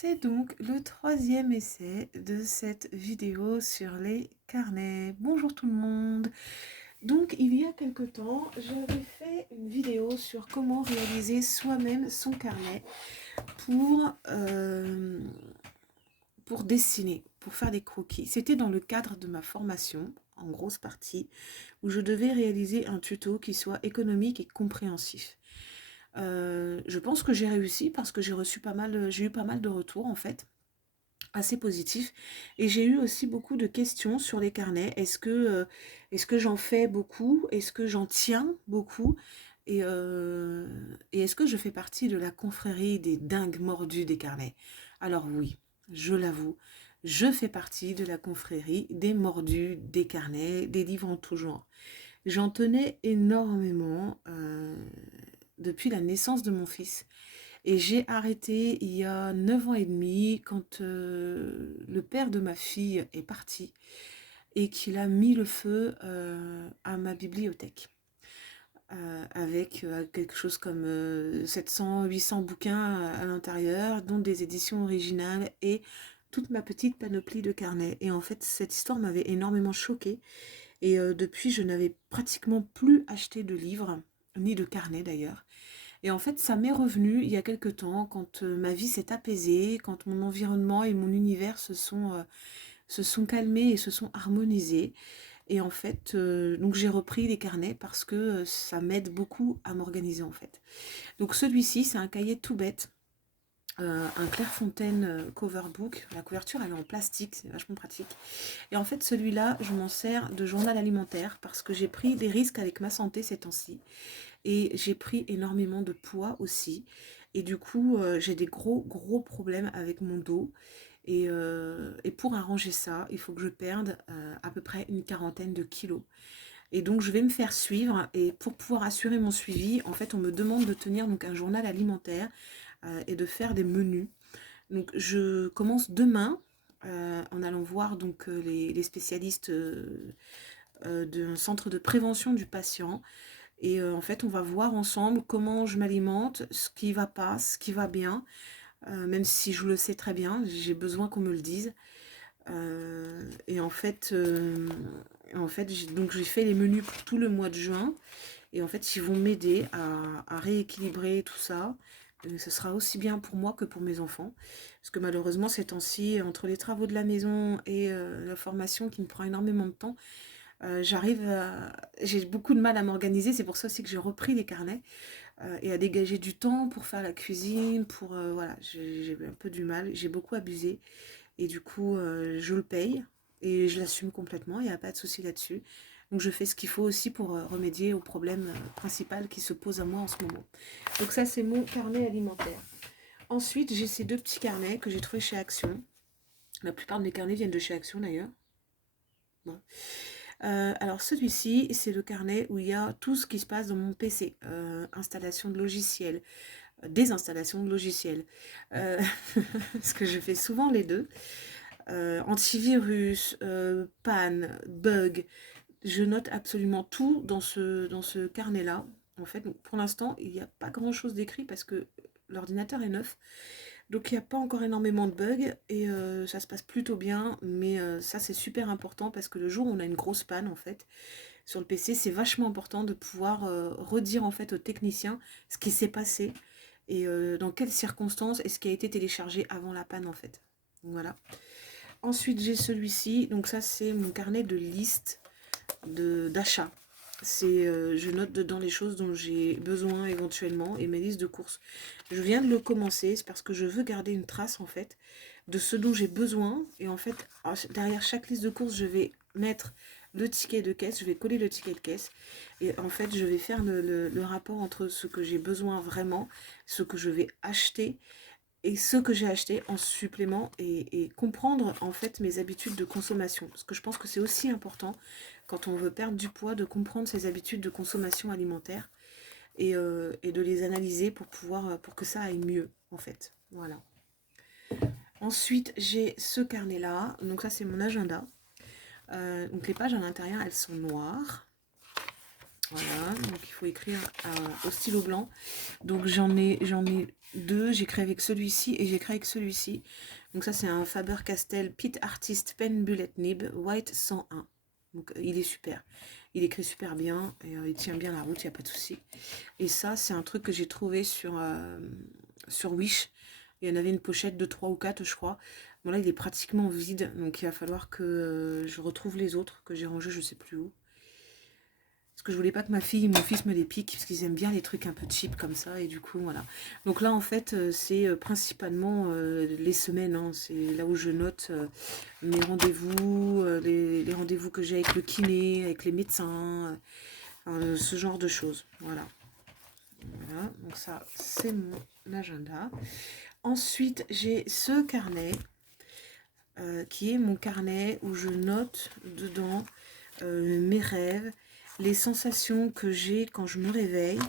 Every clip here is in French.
C'est donc le troisième essai de cette vidéo sur les carnets. Bonjour tout le monde. Donc il y a quelque temps, j'avais fait une vidéo sur comment réaliser soi-même son carnet pour, euh, pour dessiner, pour faire des croquis. C'était dans le cadre de ma formation, en grosse partie, où je devais réaliser un tuto qui soit économique et compréhensif. Je pense que j'ai réussi parce que j'ai eu pas mal de retours en fait, assez positifs. Et j'ai eu aussi beaucoup de questions sur les carnets. Est-ce que j'en fais beaucoup? Est-ce que j'en tiens beaucoup? Et est-ce que je fais partie de la confrérie des dingues mordus des carnets? Alors oui, je l'avoue, je fais partie de la confrérie des mordus des carnets, des livres en tout genre. J'en tenais énormément depuis la naissance de mon fils. Et j'ai arrêté il y a 9 ans et demi quand le père de ma fille est parti et qu'il a mis le feu à ma bibliothèque. Avec quelque chose comme 700-800 bouquins à l'intérieur, dont des éditions originales et toute ma petite panoplie de carnets. Et en fait, cette histoire m'avait énormément choquée. Et depuis, je n'avais pratiquement plus acheté de livres, ni de carnets d'ailleurs. Et en fait, ça m'est revenu il y a quelque temps, quand ma vie s'est apaisée, quand mon environnement et mon univers se sont calmés et se sont harmonisés. Et en fait, donc j'ai repris les carnets parce que ça m'aide beaucoup à m'organiser en fait. Donc celui-ci, c'est un cahier tout bête, un Clairefontaine cover book. La couverture, elle est en plastique, c'est vachement pratique. Et en fait, celui-là, je m'en sers de journal alimentaire parce que j'ai pris des risques avec ma santé ces temps-ci. Et j'ai pris énormément de poids aussi. Et du coup, j'ai des gros problèmes avec mon dos. Et pour arranger ça, il faut que je perde à peu près une quarantaine de kilos. Et donc, je vais me faire suivre. Et pour pouvoir assurer mon suivi, en fait, on me demande de tenir donc un journal alimentaire et de faire des menus. Donc, je commence demain en allant voir donc les spécialistes d'un centre de prévention du patient. Et en fait, on va voir ensemble comment je m'alimente, ce qui va pas, ce qui va bien. Même si je le sais très bien, j'ai besoin qu'on me le dise. Et en fait donc j'ai fait les menus pour tout le mois de juin. Et en fait, ils vont m'aider à rééquilibrer tout ça. Ce sera aussi bien pour moi que pour mes enfants. Parce que malheureusement, ces temps-ci, entre les travaux de la maison et la formation qui me prend énormément de temps, j'ai beaucoup de mal à m'organiser. C'est pour ça aussi que j'ai repris les carnets et à dégager du temps pour faire la cuisine. Voilà, j'ai un peu du mal. J'ai beaucoup abusé. Et du coup, je le paye et je l'assume complètement. Il n'y a pas de souci là-dessus. Donc je fais ce qu'il faut aussi pour remédier au problème principal qui se pose à moi en ce moment. Donc ça, c'est mon carnet alimentaire. Ensuite, j'ai ces deux petits carnets que j'ai trouvés chez Action. La plupart de mes carnets viennent de chez Action d'ailleurs. Bon. Alors celui-ci, c'est le carnet où il y a tout ce qui se passe dans mon PC. Installation de logiciels, désinstallation de logiciels. Parce que je fais souvent les deux. Antivirus, panne, bug. Je note absolument tout dans ce carnet-là. En fait, donc, pour l'instant, il n'y a pas grand-chose d'écrit parce que l'ordinateur est neuf. Donc il n'y a pas encore énormément de bugs et ça se passe plutôt bien. Mais ça, c'est super important parce que le jour où on a une grosse panne, en fait, sur le PC, c'est vachement important de pouvoir redire en fait au technicien ce qui s'est passé et dans quelles circonstances et ce qui a été téléchargé avant la panne, en fait. Donc, voilà. Ensuite, j'ai celui-ci. Donc ça, c'est mon carnet de liste d'achat. Je note dedans les choses dont j'ai besoin éventuellement et mes listes de courses. Je viens de le commencer, c'est parce que je veux garder une trace en fait de ce dont j'ai besoin. Et en fait, derrière chaque liste de courses, je vais mettre le ticket de caisse, je vais coller le ticket de caisse. Et en fait, je vais faire le rapport entre ce que j'ai besoin vraiment, ce que je vais acheter et ce que j'ai acheté en supplément et comprendre en fait mes habitudes de consommation. Parce que je pense que c'est aussi important quand on veut perdre du poids de comprendre ses habitudes de consommation alimentaire et de les analyser pour que ça aille mieux en fait. Voilà. Ensuite j'ai ce carnet là, donc ça c'est mon agenda. Donc les pages à l'intérieur elles sont noires. Voilà, donc il faut écrire au stylo blanc. Donc j'en ai deux, j'écris avec celui-ci et j'écris avec celui-ci. Donc ça c'est un Faber-Castell Pit Artist Pen Bullet Nib White 101. Donc il est super. Il écrit super bien et il tient bien la route, il n'y a pas de souci. Et ça c'est un truc que j'ai trouvé sur Wish. Il y en avait une pochette de 3 ou 4 je crois. Bon là il est pratiquement vide, donc il va falloir que je retrouve les autres que j'ai rangés je sais plus où. Parce que je voulais pas que ma fille et mon fils me les piquent, parce qu'ils aiment bien les trucs un peu cheap comme ça, et du coup, voilà. Donc là, en fait, c'est principalement les semaines, hein, c'est là où je note mes rendez-vous, les rendez-vous que j'ai avec le kiné, avec les médecins, ce genre de choses, voilà. Voilà, donc ça, c'est mon agenda. Ensuite, j'ai ce carnet, qui est mon carnet où je note dedans mes rêves, les sensations que j'ai quand je me réveille.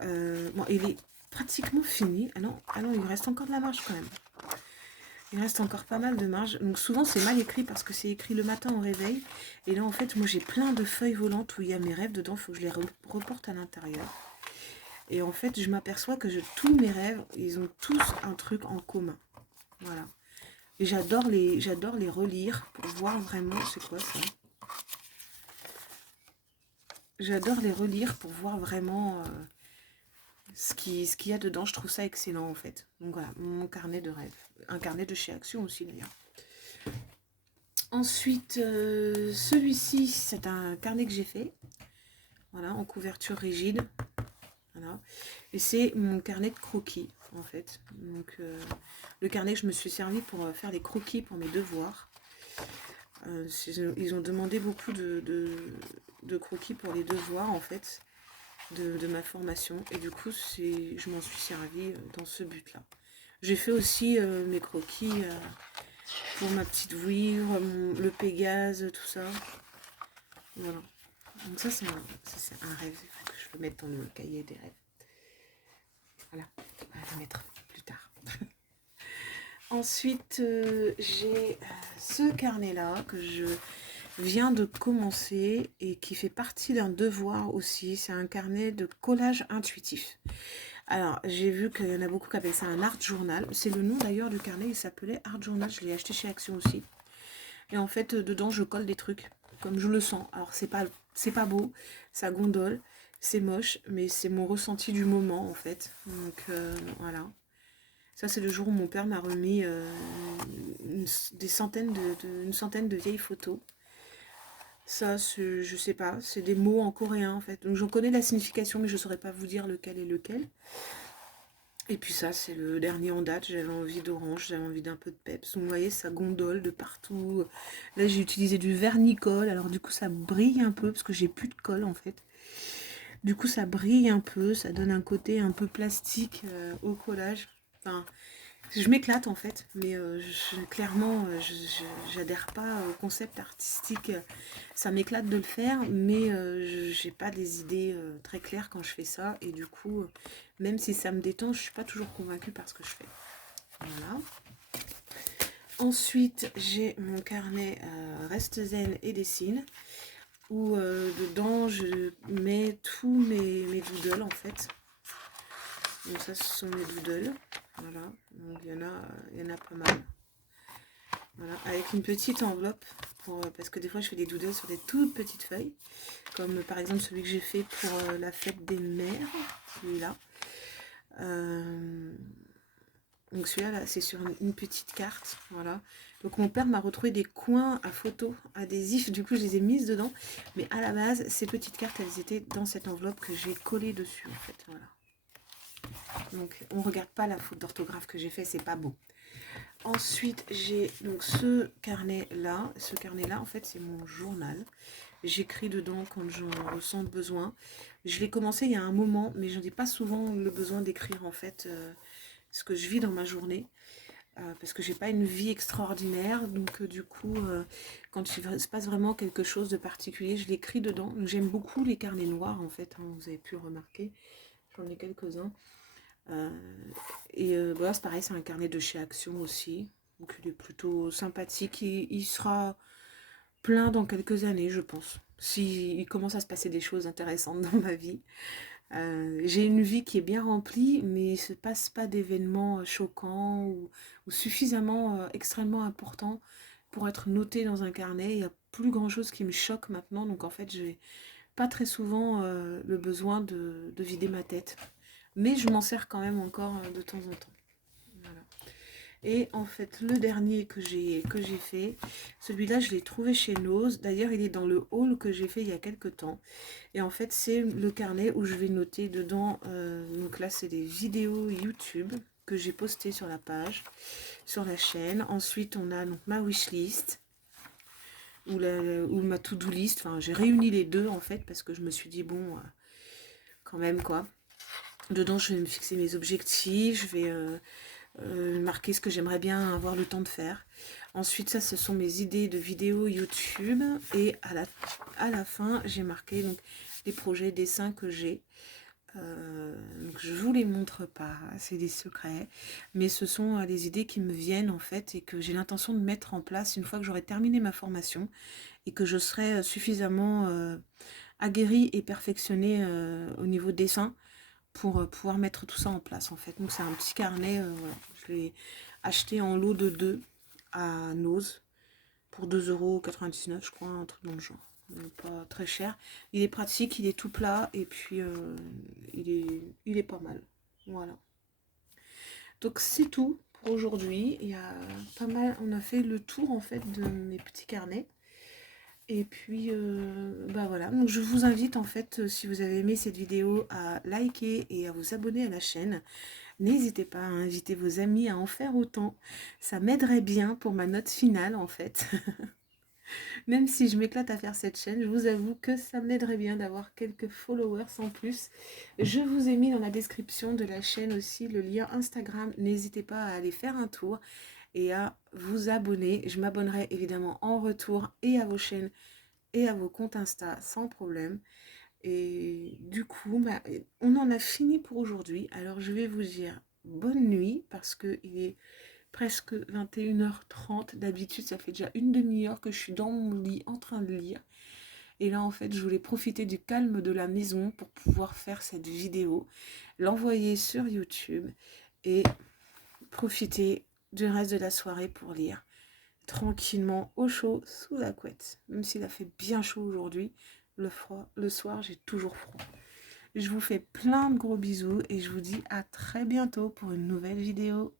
Bon, il est pratiquement fini. Ah non, il reste encore de la marge quand même. Il reste encore pas mal de marge. Donc souvent c'est mal écrit parce que c'est écrit le matin au réveil. Et là en fait moi j'ai plein de feuilles volantes où il y a mes rêves dedans. Il faut que je les reporte à l'intérieur. Et en fait je m'aperçois que tous mes rêves, ils ont tous un truc en commun. Voilà. Et j'adore les relire pour voir vraiment... C'est quoi ça? J'adore les relire pour voir vraiment ce qu'il y a dedans. Je trouve ça excellent en fait. Donc voilà, mon carnet de rêve. Un carnet de chez Action aussi d'ailleurs. Ensuite, celui-ci, c'est un carnet que j'ai fait. Voilà, en couverture rigide. Voilà. Et c'est mon carnet de croquis en fait. Donc le carnet que je me suis servi pour faire des croquis pour mes devoirs. Ils ont demandé beaucoup de croquis pour les devoirs en fait de ma formation et du coup je m'en suis servi dans ce but là. J'ai fait aussi mes croquis pour ma petite vouivre, le Pégase, tout ça. Voilà. Donc ça c'est un rêve, il faut que je le mette dans le cahier des rêves. Voilà, on va le mettre plus tard. Ensuite j'ai ce carnet là que je vient de commencer et qui fait partie d'un devoir aussi. C'est un carnet de collage intuitif. Alors, j'ai vu qu'il y en a beaucoup qui appellent ça un art journal. C'est le nom d'ailleurs du carnet, il s'appelait Art Journal. Je l'ai acheté chez Action aussi. Et en fait, dedans, je colle des trucs comme je le sens. Alors, c'est pas beau, ça gondole, c'est moche, mais c'est mon ressenti du moment en fait. Donc, voilà. Ça, c'est le jour où mon père m'a remis une centaine de vieilles photos. Ça, je sais pas, c'est des mots en coréen en fait. Donc j'en connais la signification, mais je saurais pas vous dire lequel est lequel. Et puis ça, c'est le dernier en date. J'avais envie d'orange, j'avais envie d'un peu de peps. Donc vous voyez, ça gondole de partout. Là, j'ai utilisé du vernis-colle. Alors du coup, ça brille un peu parce que j'ai plus de colle en fait. Du coup, ça brille un peu, ça donne un côté un peu plastique au collage. Enfin, je m'éclate en fait, mais clairement, j'adhère pas au concept artistique. Ça m'éclate de le faire, mais j'ai pas des idées très claires quand je fais ça. Et du coup, même si ça me détend, je suis pas toujours convaincue par ce que je fais. Voilà. Ensuite, j'ai mon carnet Reste zen et dessine, où dedans, je mets tous mes doodles en fait. Donc ça, ce sont mes doodles. Voilà, donc il y en a pas mal. Voilà, avec une petite enveloppe, parce que des fois je fais des doodles sur des toutes petites feuilles, comme par exemple celui que j'ai fait pour la fête des mères, celui-là. Donc celui-là, là, c'est sur une petite carte, voilà. Donc mon père m'a retrouvé des coins à photos adhésifs, du coup je les ai mises dedans. Mais à la base, ces petites cartes, elles étaient dans cette enveloppe que j'ai collée dessus, en fait, voilà. Donc on regarde pas la faute d'orthographe que j'ai fait, c'est pas beau. Ensuite j'ai donc ce carnet là en fait c'est mon journal. J'écris dedans quand j'en ressens besoin. Je l'ai commencé il y a un moment, mais je n'ai pas souvent le besoin d'écrire en fait ce que je vis dans ma journée. Parce que j'ai pas une vie extraordinaire, donc du coup quand il se passe vraiment quelque chose de particulier, je l'écris dedans. J'aime beaucoup les carnets noirs en fait, hein, vous avez pu remarquer, j'en ai quelques-uns. Voilà, c'est pareil, c'est un carnet de chez Action aussi, donc il est plutôt sympathique. Il sera plein dans quelques années, je pense. s'il commence à se passer des choses intéressantes dans ma vie. J'ai une vie qui est bien remplie, mais il ne se passe pas d'événements choquants ou suffisamment extrêmement importants pour être noté dans un carnet. Il n'y a plus grand-chose qui me choque maintenant, donc en fait, j'ai pas très souvent le besoin de vider ma tête. Mais je m'en sers quand même encore de temps en temps. Voilà. Et en fait, le dernier que j'ai fait, celui-là, je l'ai trouvé chez Nose. D'ailleurs, il est dans le haul que j'ai fait il y a quelques temps. Et en fait, c'est le carnet où je vais noter dedans. Donc là, c'est des vidéos YouTube que j'ai postées sur la page, sur la chaîne. Ensuite, on a donc ma wishlist ou ma to-do list. Enfin, j'ai réuni les deux en fait parce que je me suis dit, bon, quand même quoi. Dedans, je vais me fixer mes objectifs, je vais marquer ce que j'aimerais bien avoir le temps de faire. Ensuite, ça, ce sont mes idées de vidéos YouTube. Et à la fin, j'ai marqué donc, les projets dessins que j'ai. Donc je vous les montre pas, c'est des secrets, mais ce sont les idées qui me viennent en fait et que j'ai l'intention de mettre en place une fois que j'aurai terminé ma formation et que je serai suffisamment aguerrie et perfectionnée au niveau dessin pour pouvoir mettre tout ça en place en fait. Donc c'est un petit carnet, voilà. Je l'ai acheté en lot de 2 à Nose pour 2,99 € je crois, un truc dans le genre. Donc, pas très cher. Il est pratique, il est tout plat et puis il est pas mal. Voilà. Donc c'est tout pour aujourd'hui. Il y a pas mal, on a fait le tour en fait de mes petits carnets. Et puis, bah voilà, donc je vous invite en fait, si vous avez aimé cette vidéo, à liker et à vous abonner à la chaîne. N'hésitez pas à inviter vos amis à en faire autant. Ça m'aiderait bien pour ma note finale en fait. Même si je m'éclate à faire cette chaîne, je vous avoue que ça m'aiderait bien d'avoir quelques followers en plus. Je vous ai mis dans la description de la chaîne aussi le lien Instagram. N'hésitez pas à aller faire un tour et à vous abonner. Je m'abonnerai évidemment en retour et à vos chaînes et à vos comptes Insta sans problème. Et du coup, bah, on en a fini pour aujourd'hui. Alors je vais vous dire bonne nuit parce qu'il est presque 21h30. D'habitude, ça fait déjà une demi-heure que je suis dans mon lit en train de lire. Et là, en fait, je voulais profiter du calme de la maison pour pouvoir faire cette vidéo, l'envoyer sur YouTube et profiter du reste de la soirée pour lire tranquillement au chaud sous la couette. Même s'il a fait bien chaud aujourd'hui, le soir, j'ai toujours froid. Je vous fais plein de gros bisous et je vous dis à très bientôt pour une nouvelle vidéo.